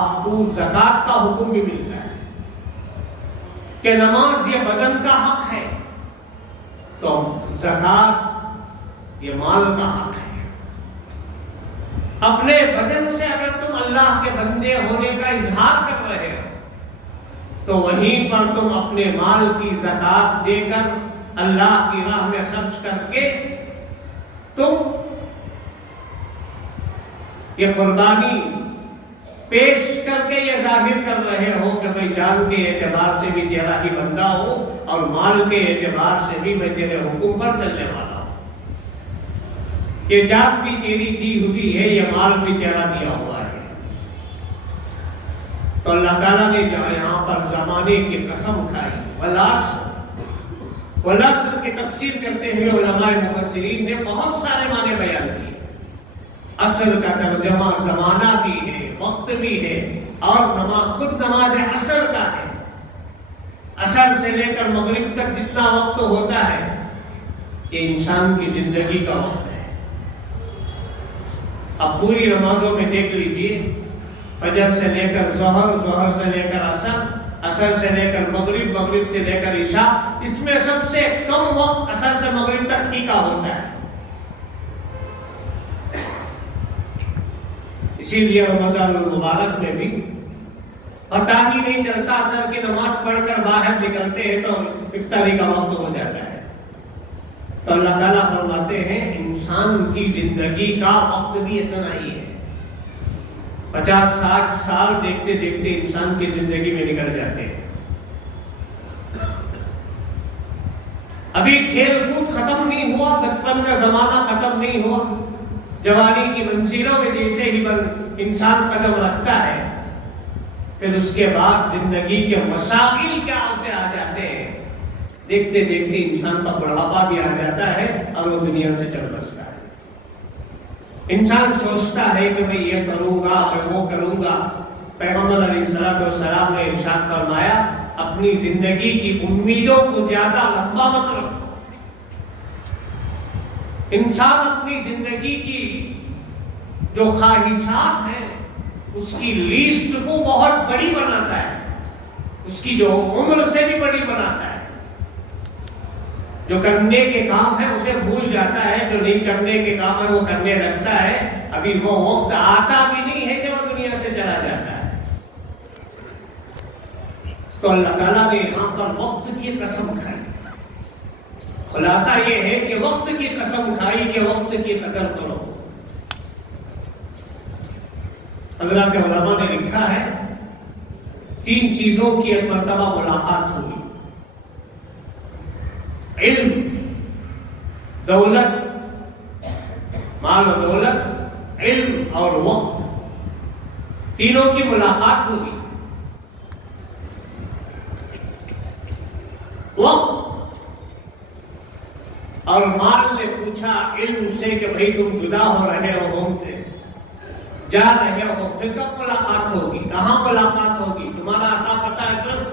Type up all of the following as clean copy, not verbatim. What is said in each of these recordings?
آپ کو زکات کا حکم بھی ملتا ہے کہ نماز یہ بدن کا حق ہے، تو زکات یہ مال کا حق ہے۔ اپنے بدن سے اگر تم اللہ کے بندے ہونے کا اظہار کر رہے ہو تو وہیں پر تم اپنے مال کی زکات دے کر اللہ کی راہ میں خرچ کر کے تم یہ قربانی پیش کر کے یہ ظاہر کر رہے ہو کہ میں جان کے اعتبار سے بھی تیرا ہی بندہ ہوں اور مال کے اعتبار سے بھی میں تیرے حکم پر چلنے والا ہوں۔ یہ جان بھی تیری دی ہوئی ہے، یہ مال بھی تیرا دیا ہوا ہے۔ تو اللہ تعالیٰ نے جہاں یہاں پر زمانے کی قسم کھائی، والعصر کی تفسیر کرتے ہوئے علماء مفسرین نے بہت سارے معنی بیان کیے۔ عصر کا ترجمہ زمانہ بھی ہے، وقت بھی ہے، اور خود نماز عصر کا ہے۔ عصر سے لے کر مغرب تک جتنا وقت ہوتا ہے یہ انسان کی زندگی کا وقت ہے۔ اب پوری نمازوں میں دیکھ لیجئے، فجر سے لے کر ظہر، ظہر سے لے کر عصر، عصر سے لے کر مغرب، مغرب سے لے کر عشاء، اس میں سب سے کم وقت عصر سے مغرب تک ہی کا ہوتا ہے۔ اسی لیے رمضان المبارک میں بھی پتہ ہی نہیں چلتا، عصر کی نماز پڑھ کر باہر نکلتے ہیں تو افطاری کا وقت ہو جاتا ہے۔ تو اللہ تعالیٰ فرماتے ہیں انسان کی زندگی کا وقت بھی اتنا ہی ہے۔ 50-60 سال دیکھتے دیکھتے انسان کی زندگی میں نکل جاتے ہیں۔ ابھی کھیل کود ختم نہیں ہوا، بچپن کا زمانہ ختم نہیں ہوا، جوانی کی منزلوں میں جیسے ہی انسان قدم رکھتا ہے پھر اس کے بعد زندگی کے مشاغل کیا اسے آ جاتے ہیں، دیکھتے دیکھتے انسان کا بڑھاپا بھی آ جاتا ہے اور وہ دنیا سے چل بستا ہے۔ انسان سوچتا ہے کہ میں یہ کروں گا، میں وہ کروں گا۔ پیغمبر علیہ السلام نے ارشاد فرمایا اپنی زندگی کی امیدوں کو زیادہ لمبا مت رکھو۔ انسان اپنی زندگی کی جو خواہشات ہیں اس کی لیسٹ کو بہت بڑی بناتا ہے، اس کی جو عمر سے بھی بڑی بناتا ہے۔ جو کرنے کے کام ہے اسے بھول جاتا ہے، جو نہیں کرنے کے کام ہے وہ کرنے لگتا ہے۔ ابھی وہ وقت آتا بھی نہیں ہے کہ وہ دنیا سے چلا جاتا ہے۔ تو اللہ تعالیٰ نے یہاں پر وقت کی قسم کھائی۔ خلاصہ یہ ہے کہ وقت کی قسم کھائی کہ وقت کی قدر کرو۔ حضرات علماء نے لکھا ہے 3 چیزوں کی ایک مرتبہ ملاقات ہوئی، علم، دولت، مال و دولت، علم اور وقت، تینوں کی ملاقات ہوئی۔ وقت اور مال نے پوچھا علم سے کہ بھئی تم جدا ہو رہے ہو ہم سے، جا رہے ہو، پھر کب ملاقات ہوگی، کہاں ملاقات ہوگی، تمہارا عطا پتہ ایڈریس؟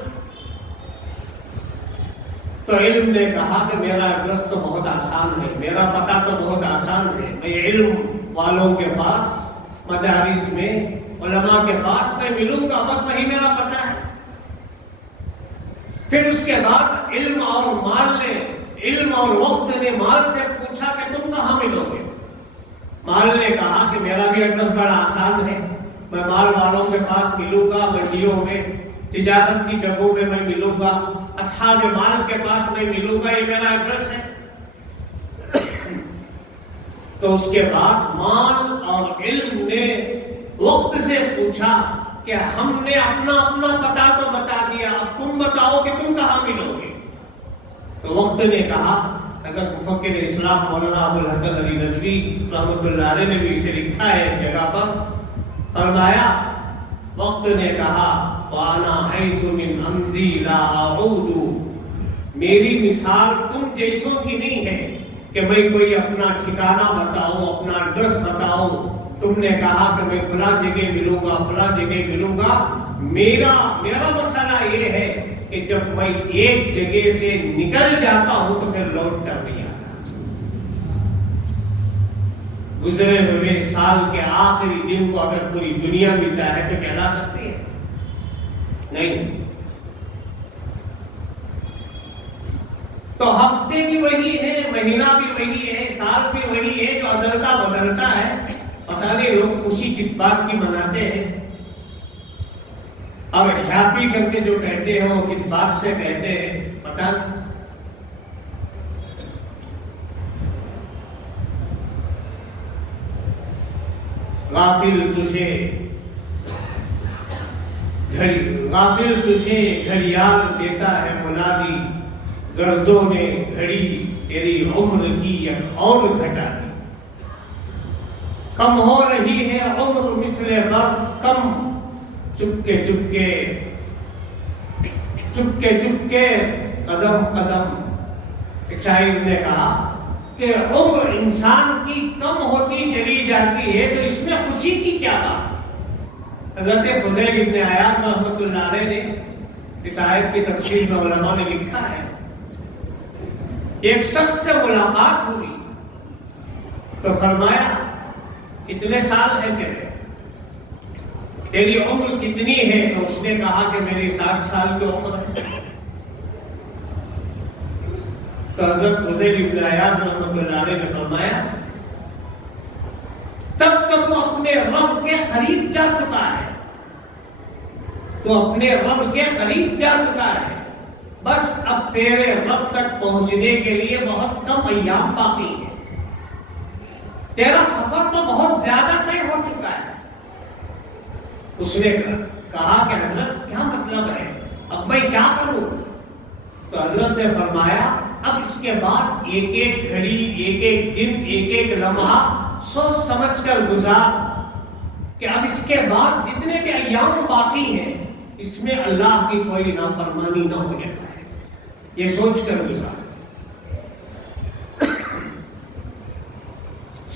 تو علم نے کہا کہ میرا ایڈریس تو بہت آسان ہے، میرا پتہ تو بہت آسان ہے، میں علم والوں کے پاس، مدارس میں، علماء کے پاس میں ملوں گا، بس وہی میرا پتہ ہے۔ پھر اس کے بعد علم اور وقت نے مال سے پوچھا کہ تم کہاں ملو گے؟ مال نے کہا کہ میرا بھی ایڈریس بڑا آسان ہے، میں مال والوں کے پاس ملوں گا، منڈیوں میں، تجارت کی جگہوں میں میں ملوں گا، اصحاب مال کے پاس میں ملوں گا، یہ میرا ایڈریس ہے۔ تو اس کے بعد مال اور علم نے وقت سے پوچھا کہ ہم نے اپنا پتہ تو بتا دیا، اب تم بتاؤ کہ تم کہاں ملو گے؟ تو وقت نے کہا، حضرت مفکر اسلام مولانا ابو الحسن علی ندوی رحمۃ اللہ علیہ نے بھی اسے لکھا ہے ایک جگہ پر، فرمایا وقت نے کہا وَأَنَا حَيْثُ مِنْ أَمْزِي لَا أَعُودُ، میری مثال تم جیسوں کی نہیں ہے کہ میں کوئی اپنا ٹھکانہ بتاؤں، اپنا ایڈریس بتاؤں۔ تم نے کہا کہ میں فلاں جگہ ملوں گا، فلاں جگہ ملوں گا، میرا مسئلہ یہ ہے کہ جب میں ایک جگہ سے نکل جاتا ہوں تو پھر لوٹ کر نہیں آتا۔ گزرے ہوئے سال کے آخری دن کو اگر پوری دنیا بھی چاہے تو کہلا سکتی ہے؟ نہیں۔ تو ہفتے بھی وہی ہے، مہینہ بھی وہی ہے، سال بھی وہی ہے، جو عدلتا بدلتا ہے۔ پتہ نہیں لوگ خوشی کس بات کی مناتے ہیں، اور ہیپی کر کے جو کہتے ہیں وہ کس بات سے کہتے ہیں پتہ نہیں۔ غافل تجھے گھڑیال دیتا ہے منادی، گردوں نے گھڑی تیری عمر کی یک اور گھٹا دی۔ کم ہو رہی ہے عمر مثل برف کم، چپکے چپکے قدم قدم۔ ایک شاعر نے کہا کہ عمر انسان کی کم ہوتی چلی جاتی ہے تو اس میں خوشی کی کیا بات؟ حضرت فضیل ابن عیاض رحمۃ اللہ علیہ نے اس آیت کی تفسیر میں علماء نے لکھا ہے، ایک شخص سے ملاقات ہوئی تو فرمایا کتنے سال ہے تیری عمر کتنی ہے؟ تو اس نے کہا کہ میری 60 سال کی عمر ہے۔ تو حضرت فضیل ابن عیاض رحمۃ اللہ علیہ نے فرمایا تب تک تو اپنے رب کے قریب جا چکا ہے، بس اب تیرے رب تک پہنچنے کے لیے بہت کم ایام باقی ہے، تیرا سفر تو بہت زیادہ طے ہو چکا ہے۔ اس نے کہا کہ حضرت کیا مطلب ہے، اب میں کیا کروں؟ تو حضرت نے فرمایا اب اس کے بعد ایک ایک گھڑی، ایک ایک دن، ایک ایک لمحہ سوچ سمجھ کر گزار کہ اب اس کے بعد جتنے بھی ایام باقی ہیں اس میں اللہ کی کوئی نافرمانی نہ ہونے پائے، یہ سوچ کر گزار۔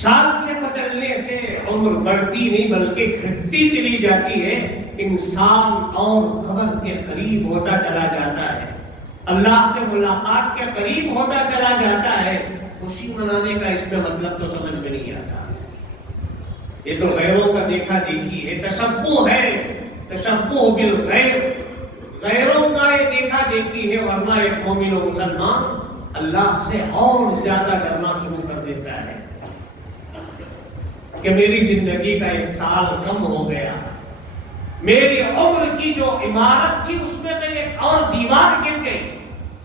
سال کے بدلنے سے عمر بڑھتی نہیں بلکہ گھٹتی چلی جاتی ہے، انسان اور قبر کے قریب ہوتا چلا جاتا ہے، اللہ سے ملاقات کے قریب ہوتا چلا جاتا ہے۔ خوشی منانے کا اس میں مطلب تو سمجھ میں نہیں آتا، یہ تو غیروں کا دیکھا دیکھی ہے، تشبہ بالغیر، غیروں کا یہ دیکھا دیکھی ہے، ورنہ ایک مومن و مسلمان اللہ سے اور زیادہ ڈرنا شروع کر دیتا ہے کہ میری زندگی کا ایک سال کم ہو گیا، میری عمر کی جو عمارت تھی اس میں تو ایک اور دیوار گر گئی،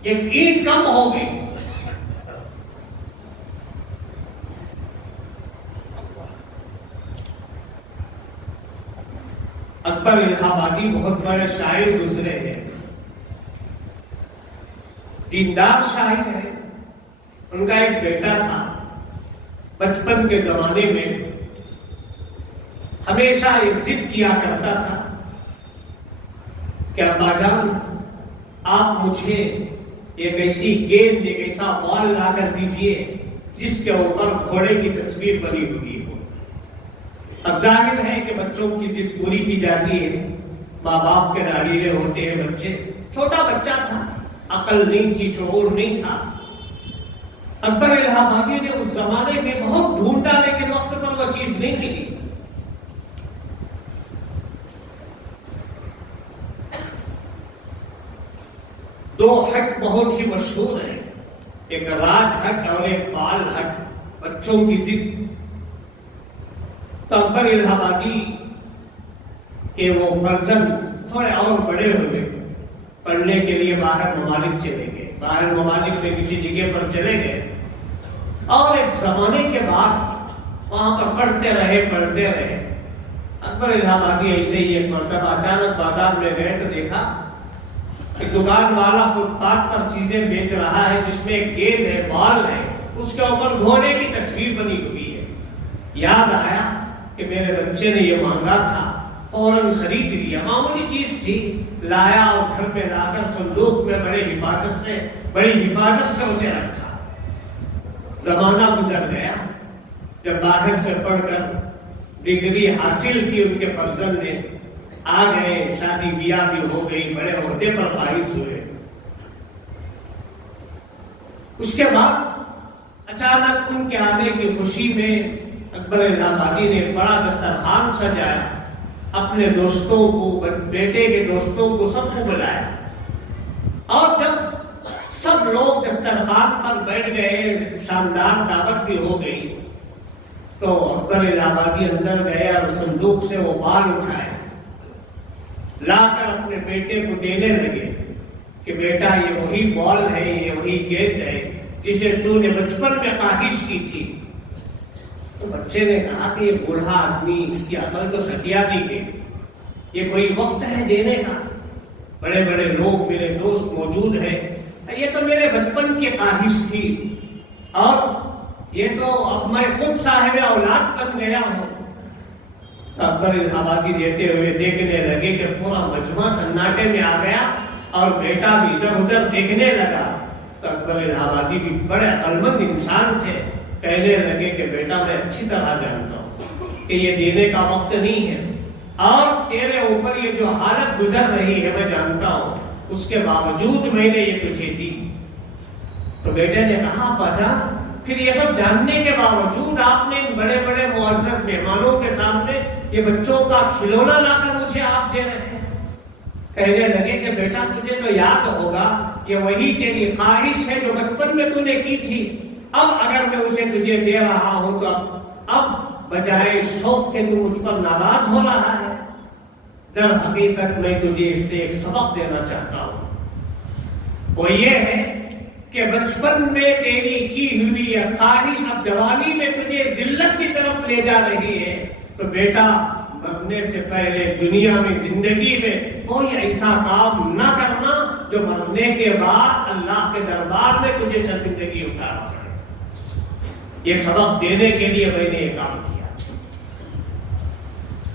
ایک اینٹ کم ہو گئی۔ اکبر الہ آبادی بہت بڑے شاعر گزرے ہیں، دیندار شاعر ہے۔ ان کا ایک بیٹا تھا، بچپن کے زمانے میں ہمیشہ یہ ضد کیا کرتا تھا کہ ابا جان آپ مجھے ایک ایسی گیند، ایک ایسا بال لا کر دیجئے جس کے اوپر گھوڑے کی تصویر بنی ہوئی ہو۔ اب ظاہر ہے کہ بچوں کی ضد پوری کی جاتی ہے، ماں باپ کے لاڈیلے ہوتے ہیں بچے۔ چھوٹا بچہ تھا، عقل نہیں تھی، شعور نہیں تھا۔ اکبر الہ آبادی نے اس زمانے میں بہت ڈھونڈا لیکن وقت پر وہ چیز نہیں ملی۔ دو ہٹ بہت ہی مشہور ہیں، ایک راج ہٹ اور ایک بال ہٹ، بچوں کی ضد۔ تو اکبر الہ آبادی کے وہ فرزند تھوڑے اور بڑے ہوئے، پڑھنے کے لیے باہر ممالک چلے گئے، باہر ممالک میں کسی جگہ پر چلے گئے، اور ایک زمانے کے بعد وہاں پر پڑھتے رہے۔ اکبر الہ آبادی ایسے ہی ایک مرتبہ اچانک بازار میں گئے تو دیکھا کہ دکان والا فٹ پاتھ پر چیزیں بیچ رہا ہے جس میں ایک گیند ہے، بال ہے، اس کے اوپر گھوڑے کی تصویر بنی ہوئی ہے۔ یاد آیا کہ میرے بچے نے یہ مانگا تھا، فوراً خرید لیا، معمولی چیز تھی، لایا اور گھر پہ لا کر صندوق میں بڑی حفاظت سے اسے رکھا۔ زمانہ گزر گیا، جب باہر سے پڑھ کر ڈگری حاصل کی ان کے فرزند نے، آ گئے، شادی بیاہ بھی ہو گئی، بڑے عہدے پر فائز ہوئے۔ اس کے بعد اچانک ان کے آنے کی خوشی میں اکبر الہ آبادی نے بڑا دسترخوان سجایا، اپنے دوستوں کو، بیٹے کے دوستوں کو، سب کو بلایا، اور جب سب لوگ دسترخوان پر بیٹھ گئے، شاندار دعوت بھی ہو گئی، تو اکبر الہ آبادی اندر گئے اور صندوق سے وہ بال اٹھائے، لا کر اپنے بیٹے کو دینے لگے کہ بیٹا یہ وہی بال ہے، یہ وہی گیند ہے جسے تو نے بچپن میں خواہش کی تھی۔ تو بچے نے کہا کہ یہ بوڑھا آدمی، اس کی عقل تو سٹیا دی گئی، یہ کوئی وقت ہے دینے کا؟ بڑے بڑے لوگ میرے دوست موجود ہیں، یہ تو میرے بچپن کی خواہش تھی، اور یہ تو اب میں خود صاحب اولاد بن گیا ہوں۔ اکبر الہ آبادی دیتے ہوئے دیکھنے لگے کہ پورا مجمع سناٹے میں آ گیا اور بیٹا بھی ادھر ادھر دیکھنے لگا۔ تو اکبر الہ آبادی بھی بڑے عقلمند انسان تھے، کہنے لگے کہ بیٹا میں اچھی طرح جانتا ہوں کہ یہ دینے کا وقت نہیں ہے، اور تیرے اوپر یہ جو حالت گزر رہی ہے میں جانتا ہوں، اس کے باوجود میں نے یہ تجھے دی۔ تو بیٹے نے کہا بچا، پھر یہ سب جاننے کے باوجود آپ نے ان بڑے بڑے معزز مہمانوں کے سامنے یہ بچوں کا کھلونا لا کر مجھے آپ دے رہے ہیں؟ کہنے لگے کہ بیٹا تجھے تو یاد ہوگا، یہ وہی تیری خواہش ہے جو بچپن میں تو نے کی تھی، اب اگر میں اسے تجھے دے رہا ہوں تو اب بجائے شوق کے تو مجھ پر ناراض ہو رہا ہے۔ در حقیقت میں تجھے اس سے ایک سبق دینا چاہتا ہوں، وہ یہ ہے کہ بچپن میں تیری کی ہوئی یہ خواہش اب جوانی میں تجھے ذلت کی طرف لے جا رہی ہے، تو بیٹا مرنے سے پہلے دنیا میں زندگی میں کوئی ایسا کام نہ کرنا جو مرنے کے بعد اللہ کے دربار میں تجھے شرمندگی اٹھانا پڑے۔ یہ سبق دینے کے لیے میں نے یہ کام کیا۔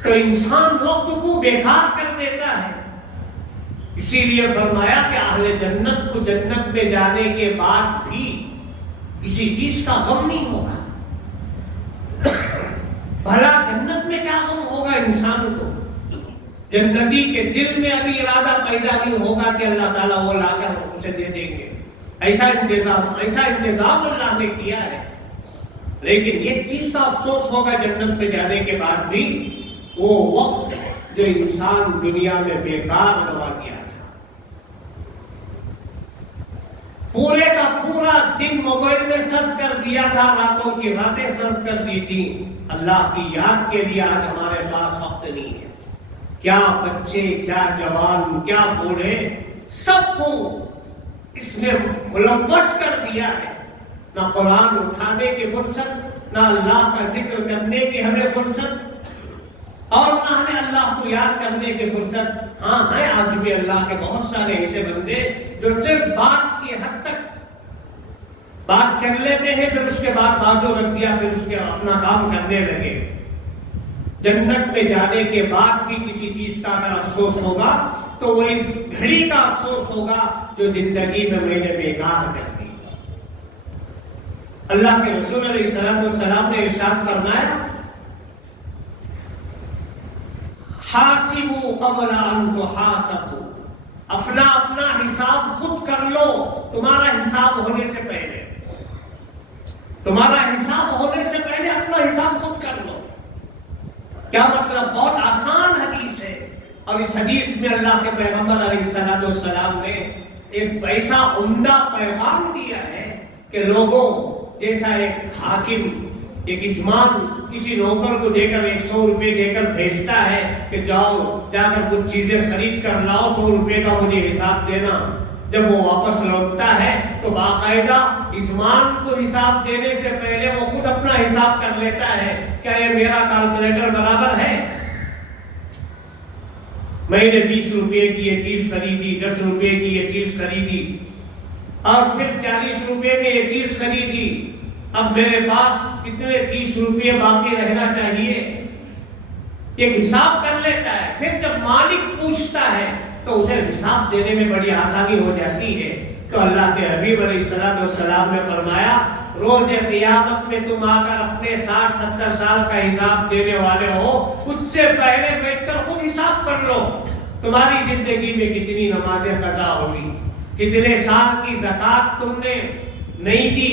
تو انسان وقت کو بیکار کر دیتا ہے، اسی لیے فرمایا کہ اہل جنت کو جنت میں جانے کے بعد بھی کسی چیز کا غم نہیں ہوگا۔ بھلا جنت میں کیا غم ہوگا انسان کو؟ جنتی کے دل میں ابھی ارادہ پیدا نہیں ہوگا کہ اللہ تعالیٰ وہ لا کر اسے دے دیں گے، ایسا انتظام اللہ نے کیا ہے۔ لیکن ایک چیز کا افسوس ہوگا جنت میں جانے کے بعد بھی، وہ وقت جو انسان دنیا میں بیکار گوا دیا تھا۔ پورے کا پورا دن موبائل میں صرف کر دیا تھا، راتوں کی راتیں صرف کر دی تھی، اللہ کی یاد کے لیے آج ہمارے پاس وقت نہیں ہے۔ کیا بچے، کیا جوان، کیا بوڑھے، سب کو اس نے ملوث کر دیا ہے۔ نہ قرآن اٹھانے کی فرصت، نہ اللہ کا ذکر کرنے کی ہمیں فرصت، اور نہ ہمیں اللہ کو یاد کرنے کی فرصت۔ ہاں ہے آج بھی اللہ کے بہت سارے ایسے بندے جو صرف بات کی حد تک بات کر لیتے ہیں، پھر اس کے بعد بازو رکھ دیا، پھر اس کے اپنا کام کرنے لگے۔ جنت میں جانے کے بعد بھی کسی چیز کا اگر افسوس ہوگا تو وہ اس گھڑی کا افسوس ہوگا جو زندگی میں نے بیکار کر دی۔ اللہ کے رسول علیہ السلام نے ارشاد فرمایا، حاسبوا قبل ان تحاسبوا، اپنا حساب خود کر لو، تمہارا حساب ہونے سے پہلے، تمہارا حساب ہونے سے پہلے اپنا حساب خود کر لو۔ کیا مطلب؟ بہت آسان حدیث ہے، اور اس حدیث میں اللہ کے پیغمبر علیہ السلام نے ایک ایسا عمدہ پیغام دیا ہے کہ لوگوں جیسا ایک حاکم، ایک یجمان کسی نوکر کو دے کر 100 روپے دے کر بھیجتا ہے کہ جاؤ جا کر کچھ چیزیں خرید کر لاؤ، 100 روپے کا مجھے حساب دینا۔ جب وہ واپس لوٹتا ہے تو باقاعدہ یجمان کو حساب دینے سے پہلے وہ خود اپنا حساب کر لیتا ہے، کیا یہ میرا کیلکولیٹر برابر ہے؟ میں نے 20 روپے کی یہ چیز خریدی، 10 روپے کی یہ چیز خریدی، اور پھر 40 روپے میں یہ چیز خریدی، اب میرے پاس کتنے 30 روپے باقی رہنا چاہیے، ایک حساب کر لیتا ہے۔ پھر جب مالک پوچھتا ہے تو اسے حساب دینے میں بڑی آسانی ہو جاتی ہے۔ تو اللہ کے حبیب علیہ السلام نے فرمایا، روز قیامت میں تم آ کر اپنے 60-70 سال کا حساب دینے والے ہو، اس سے پہلے بیٹھ کر خود حساب کر لو، تمہاری زندگی میں کتنی نمازیں قضا ہوئی، کتنے سال کی زکوٰۃ تم نے نہیں دی،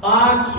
5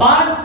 5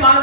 5